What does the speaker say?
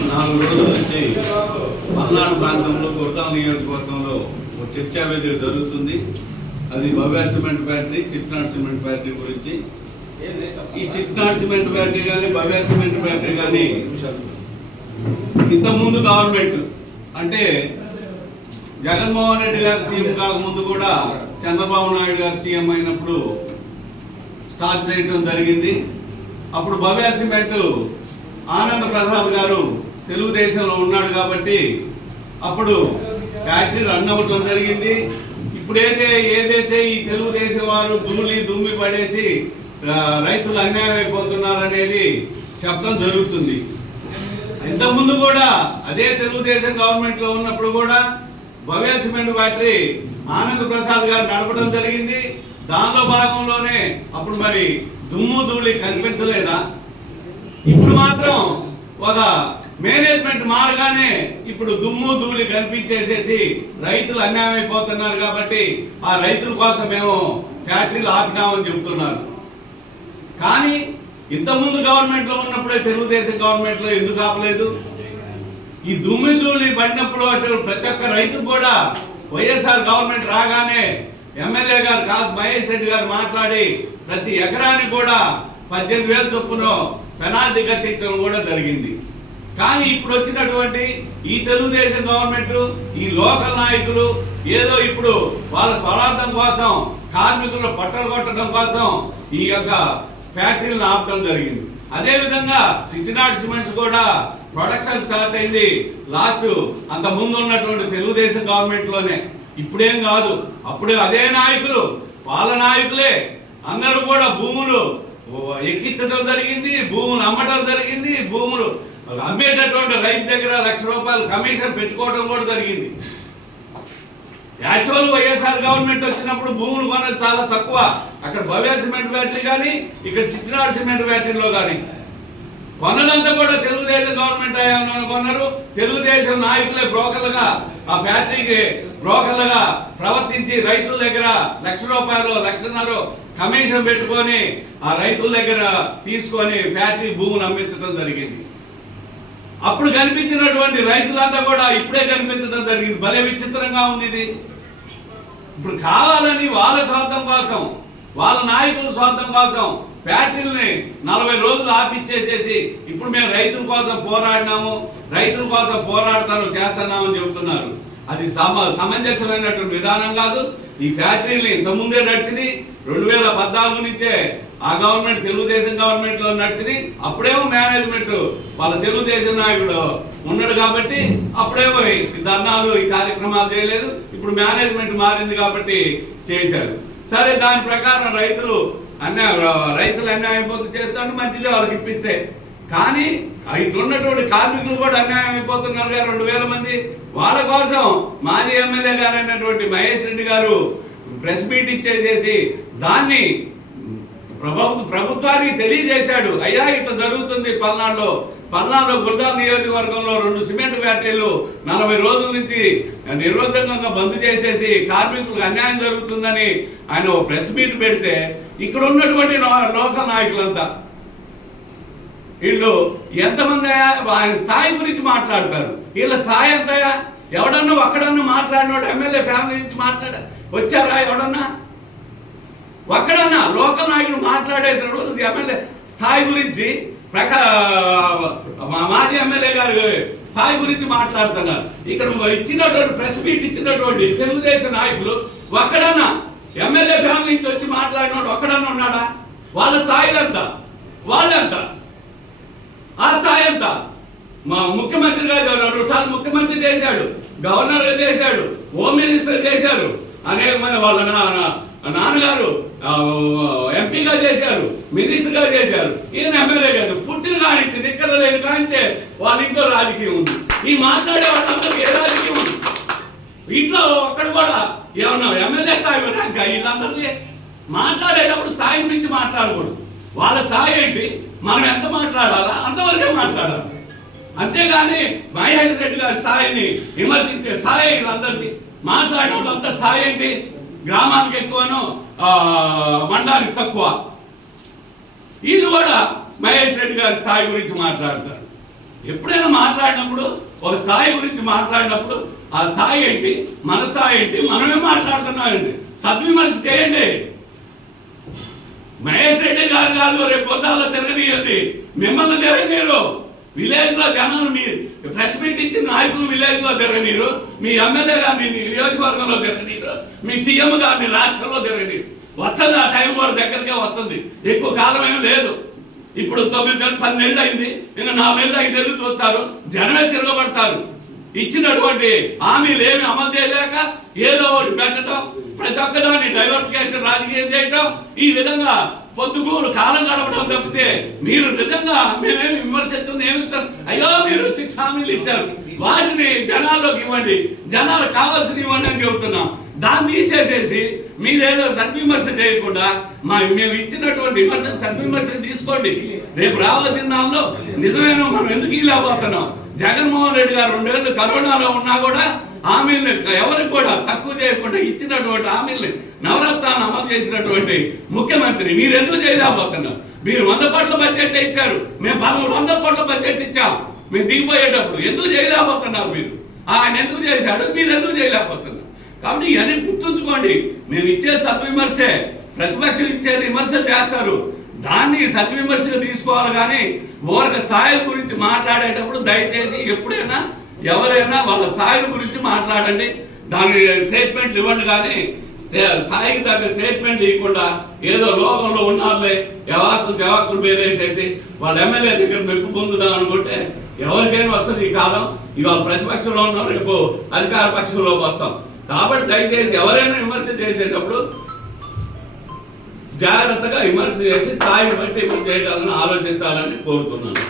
4 రోజుల నుంచి పల్నాడు ప్రాంతంలో గురజాల నియోజకవర్గంలో చర్చా వేదిక జరుగుతుంది. అది భవ్య సిమెంట్ ఫ్యాక్టరీ, చిట్నాడ్ సిమెంట్ ఫ్యాక్టరీ గురించి. ఈ చిట్నాడ్ సిమెంట్ ఫ్యాక్టరీ కానీ భవ్య సిమెంట్ ఫ్యాక్టరీ కానీ ఇంతకుముందు గవర్నమెంట్ అంటే జగన్మోహన్ రెడ్డి గారు సీఎం కాకముందు కూడా చంద్రబాబు నాయుడు గారు సీఎం అయినప్పుడు స్టార్ట్ చేయడం జరిగింది. అప్పుడు భవ్య సిమెంట్ ఆనంద్ ప్రసాద్ గారు తెలుగుదేశంలో ఉన్నాడు కాబట్టి అప్పుడు ఫ్యాక్టరీ రన్ అవ్వటం జరిగింది. ఇప్పుడు ఏదైతే ఈ తెలుగుదేశం వారు దుమ్మి పడేసి రైతులు అన్యాయం అయిపోతున్నారు అనేది చెప్పడం జరుగుతుంది. ఇంతకుముందు కూడా అదే తెలుగుదేశం గవర్నమెంట్లో ఉన్నప్పుడు కూడా భవ్య సిమెంట్ ఫ్యాక్టరీ ఆనంద్ ప్రసాద్ గారు నడపడం జరిగింది. దానిలో భాగంలోనే అప్పుడు మరి దుమ్ము ధూళి కనిపించలేదా? ఇప్పుడు మాత్రం ఒక మేనేజ్మెంట్ మారగానే ఇప్పుడు దుమ్ము ధూళి కనిపించేసేసి రైతులు అన్యాయం అయిపోతున్నారు కాబట్టి ఆ రైతుల కోసం మేము ఫ్యాక్టరీలు ఆపినామని చెబుతున్నారు. కానీ ఇంతకుముందు గవర్నమెంట్లో ఉన్నప్పుడే తెలుగుదేశం గవర్నమెంట్లో ఎందుకు ఆపలేదు? ఈ దుమ్ము ధూళి పడినప్పుడు అటు ప్రతి ఒక్క రైతు కూడా వైఎస్ఆర్ గవర్నమెంట్ రాగానే ఎమ్మెల్యే గారు కాసు మహేష్ రెడ్డి గారు మాట్లాడి ప్రతి ఎకరానికి కూడా 18,000 చొప్పున పెనాల్టీ కట్టించడం కూడా జరిగింది. కానీ ఇప్పుడు వచ్చినటువంటి ఈ తెలుగుదేశం గవర్నమెంట్, ఈ లోకల్ నాయకులు ఏదో ఇప్పుడు వాళ్ళ స్వరార్థం కోసం కార్మికులను పట్టలు కొట్టడం కోసం ఈ యొక్క ఫ్యాక్టరీలను ఆపడం జరిగింది. అదేవిధంగా చిట్టినాడు సిమెంట్స్ కూడా ప్రొడక్షన్ స్టార్ట్ అయింది లాస్ట్ అంత ముందు ఉన్నటువంటి తెలుగుదేశం గవర్నమెంట్లోనే. ఇప్పుడేం కాదు, అప్పుడే అదే నాయకులు, వాళ్ళ నాయకులే అందరూ కూడా భూములు ఎక్కించడం జరిగింది, భూములు అమ్మటం జరిగింది, భూములు అమ్మేటటువంటి రైతు దగ్గర ₹1,00,000 కమిషన్ పెట్టుకోవడం కూడా జరిగింది. యాక్చువల్ వైఎస్ఆర్ గవర్నమెంట్ వచ్చినప్పుడు భూములు కొన్నది చాలా తక్కువ. అక్కడ భవ్య సిమెంట్ ఫ్యాక్టరీ కానీ ఇక్కడ చిట్టినాడు సిమెంట్ ఫ్యాక్టరీలో కానీ కొన్నదంతా కూడా తెలుగుదేశం గవర్నమెంట్ హయాంలో కొన్నారు. తెలుగుదేశం నాయకులే బ్రోకర్లుగా ఆ ఫ్యాక్టరీకి బ్రోకర్లుగా ప్రవర్తించి రైతుల దగ్గర ₹1,00,000 1,50,000 కమిషన్ పెట్టుకొని ఆ రైతుల దగ్గర తీసుకొని ఫ్యాక్టరీ భూములు అమ్మించడం జరిగింది. అప్పుడు కనిపించినటువంటి రైతులంతా కూడా ఇప్పుడే కనిపించడం జరిగింది. భలే విచిత్రంగా ఉంది ఇది. ఇప్పుడు కావాలని వాళ్ళ స్వార్థం కోసం, వాళ్ళ నాయకుల స్వార్థం కోసం ఫ్యాక్టరీని 40 రోజులు ఆపిచ్చేసేసి ఇప్పుడు మేము రైతుల కోసం పోరాడినాము, రైతుల కోసం చేస్తున్నామని చెబుతున్నారు. అది సమంజసమైనటువంటి విధానం కాదు. ఈ ఫ్యాక్టరీని ఇంతకుముందే నడిచింది. 2014 నుంచే ఆ గవర్నమెంట్ తెలుగుదేశం గవర్నమెంట్లో నడిచింది. అప్పుడేమో మేనేజ్మెంట్ వాళ్ళ తెలుగుదేశం నాయకుడు ఉన్నాడు కాబట్టి అప్పుడేమో ఈ ధర్నాలు ఈ కార్యక్రమాలు చేయలేదు. ఇప్పుడు మేనేజ్మెంట్ మారింది కాబట్టి చేశారు. సరే, దాని ప్రకారం రైతులు అన్యాయం అయిపోతూ చేస్తాడు, మంచిదే వాళ్ళకి ఇప్పిస్తే. కానీ ఇటు ఉన్నటువంటి కార్మికులు కూడా అన్యాయం అయిపోతున్నారు కదా 2,000 మంది. వాళ్ళ కోసం మాజీ ఎమ్మెల్యే గారు అయినటువంటి మహేష్ రెడ్డి గారు ప్రెస్ మీట్ ఇచ్చేసేసి దాన్ని ప్రభుత్వానికి తెలియజేశాడు. అయ్యా ఇట్లా జరుగుతుంది పల్నాడులో గురజాల నియోజకవర్గంలో 2 సిమెంట్ ఫ్యాక్టరీలు 40 రోజుల నుంచి నిర్బంధంగా బంద్ చేసేసి కార్మికులకు అన్యాయం జరుగుతుందని ఆయన ఓ ప్రెస్ మీట్ పెడితే ఇక్కడ ఉన్నటువంటి లోకల్ నాయకులంతా వీళ్ళు ఎంతమంది ఆయన స్థాయి గురించి మాట్లాడతారు. వీళ్ళ స్థాయి ఎంతయా? ఎవడన్నా ఒక్కడన్నా మాట్లాడినోడు ఎమ్మెల్యే ఫ్యామిలీ నుంచి వచ్చారా? ఎవడన్నా ఒక్కడన్నా లోకల్ నాయకుడు మాట్లాడేటప్పుడు ఎమ్మెల్యే స్థాయి గురించి మాజీ ఎమ్మెల్యే గారు స్థాయి గురించి మాట్లాడుతున్నారు. ఇక్కడ ఇచ్చినటువంటి ప్రెస్ మీట్ ఇచ్చినటువంటి తెలుగుదేశం నాయకులు ఒక్కడన్నా ఎమ్మెల్యే ఫ్యామిలీ నుంచి వచ్చి మాట్లాడినోడు ఒక్కడన్నా ఉన్నాడా? వాళ్ళ స్థాయిలు ఎంత? వాళ్ళెంత? ఆ స్థాయి ఎంత? మా ముఖ్యమంత్రిగా 2 సార్లు ముఖ్యమంత్రి చేశాడు, గవర్నర్గా చేశాడు, హోమ్ మినిస్టర్ చేశారు, అనేక మంది వాళ్ళ నాన్నగారు ఎంపీగా చేశారు, మినిస్టర్గా చేశారు. ఈయన ఎమ్మెల్యే కాదు. పుట్టిన కానిచ్చి నిక్కర లేని కానించే వాళ్ళ ఇంట్లో రాజకీయం ఉంది. ఈ మాట్లాడే వాళ్ళందరికీ ఏ రాజకీయం ఉంది? ఇంట్లో ఒక్కడు కూడా ఏమన్నా ఎమ్మెల్యే స్థాయి వీళ్ళందరికీ మాట్లాడేటప్పుడు స్థాయి నుంచి మాట్లాడకూడదు. వాళ్ళ స్థాయి ఏంటి? మనం ఎంత మాట్లాడాలా అంతవరకే మాట్లాడాలి. అంతేగాని మహేష్ రెడ్డి గారి స్థాయిని విమర్శించే స్థాయి వీళ్ళందరినీ మాట్లాడే వాళ్ళంత స్థాయి ఏంటి? గ్రామానికి ఎక్కువను మండలానికి తక్కువ. వీళ్ళు కూడా మహేష్ రెడ్డి గారి స్థాయి గురించి మాట్లాడతారు. ఎప్పుడైనా మాట్లాడినప్పుడు ఒక స్థాయి గురించి మాట్లాడినప్పుడు ఆ స్థాయి ఏంటి, మన స్థాయి ఏంటి, మనమే మాట్లాడుతున్నామండి. సద్విమర్శ చేయండి. మహేష్ రెడ్డి గారు కాదు రేపు పొద్దాల్లో తిరగనీయండి, మిమ్మల్ని తిరగనీరు. విలేజ్లో జనాలు మీ ప్రెస్ మీట్ ఇచ్చిన నాయకులు విలేజ్లో తిరగనీరు, మీ ఎమ్మెల్యే గారిని నియోజకవర్గంలో తిరగనీరు, మీ సీఎం గారిని రాష్ట్రంలో తిరగనీరు. వస్తుంది, ఆ టైం కూడా దగ్గరకే వస్తుంది. ఎక్కువ కాలం ఏం లేదు. ఇప్పుడు 9 నెలలు 10 నెలలు అయింది, ఇంకా 4 నెలలు 5 నెలలు చూస్తారు, జనమే తిరగబడతారు. ఇచ్చినటువంటి హామీలు ఏమి అమలు చేయలేక ఏదో ఒకటి పెట్టడం, ప్రతి ఒక్కదాన్ని డైవర్ట్ చేసి రాజకీయం చేయటం, ఈ విధంగా పొద్దుగూరు కాలం గడపడం తప్పితే మీరు నిజంగా మేమేమి విమర్శిస్తుంది ఏమిస్తారు? అయ్యో మీరు 6 హామీలు ఇచ్చారు, వాటిని జనాల్లోకి ఇవ్వండి, జనాలు కావాల్సింది ఇవ్వండి అని చెబుతున్నాం. దాన్ని తీసేసేసి మీరేదో సద్విమర్శ చేయకుండా మేము ఇచ్చినటువంటి విమర్శ సద్విమర్శ తీసుకోండి. రేపు రావాల్సిన దానిలో నిజమైన మనం ఎందుకు ఇలాపోతున్నాం? జగన్మోహన్ రెడ్డి గారు 2 ఏళ్ళు కరోనాలో ఉన్నా కూడా హామీల్ని ఎవరికి కూడా తక్కువ చేయకుండా ఇచ్చినటువంటి హామీల్ని నవరత్నాలను అమలు చేసినటువంటి ముఖ్యమంత్రి మీరు ఎందుకు చేయలేకపోతున్నారు? మీరు 100 కోట్ల బడ్జెట్ ఇచ్చారు, మేము 1300 కోట్ల బడ్జెట్ ఇచ్చాం. మేము దిగిపోయేటప్పుడు ఎందుకు చేయలేకపోతున్నారు? మీరు ఆయన ఎందుకు చేశాడు, మీరు ఎందుకు చేయలేకపోతున్నారు? కాబట్టి ఇవన్నీ గుర్తుంచుకోండి. మేము ఇచ్చే సద్విమర్శే, ప్రతిపక్షాలు ఇచ్చేది విమర్శలు చేస్తారు, దాన్ని సద్విమర్శగా తీసుకోవాలి. కానీ ఓరక స్థాయిల గురించి మాట్లాడేటప్పుడు దయచేసి ఎప్పుడైనా ఎవరైనా వాళ్ళ స్థాయిల గురించి మాట్లాడండి, దాని స్టేట్మెంట్లు ఇవ్వండి. కానీ స్థాయికి తగ్గ స్టేట్మెంట్ ఇవ్వకుండా ఏదో లోకంలో ఉన్నారులే జవాకులు పేరేసేసి వాళ్ళ ఎమ్మెల్యే దగ్గర మెప్పు పొందుదాం అనుకుంటే ఎవరికైనా వస్తుంది ఈ కాలం. ఇవాళ ప్రతిపక్షంలో ఉన్నాం, రేపు అధికార పక్షంలోకి వస్తాం. కాబట్టి దయచేసి ఎవరైనా విమర్శ చేసేటప్పుడు జాగ్రత్తగా విమర్శ చేసి స్థాయిని బట్టి చేయగలని ఆలోచించాలని కోరుతున్నాను.